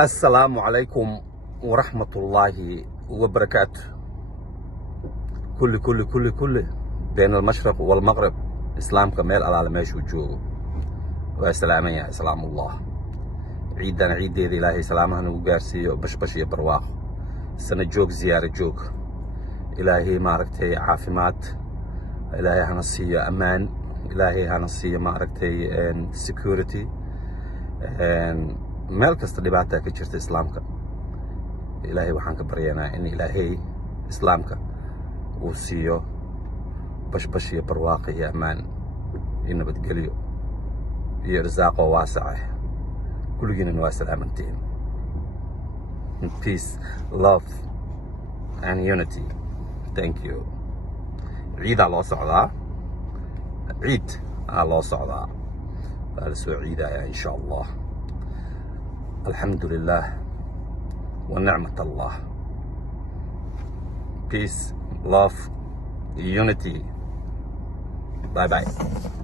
السلام عليكم ورحمة الله وبركاته. كل بين المشرق والمغرب إسلام كمال على ماشي وجوه وسلام يا سلام الله. عيدنا عيد إلهي سلامه وقارسي بش برواق سنة جوك زيارة جوك إلهي معركتي عافمات إلهي هنصية أمان إلهي هنصية معركتي security meel kasta dhibaataa ka jirta islaamka ilaahay waxaan ka baryaynaa in ilaahay islaamka uu siiyo bashbash iyo barwaaqo iyo ammaan iyo nabadgelyo iyo irsaaqo waasac kulligiina waa salaamantiin. Peace, love and unity. Thank you. ciida loo socdaa ciid loo socdaa waa la soo ciidayaa insha allah. الحمد لله ونعمة الله. Peace, love, unity. Bye bye.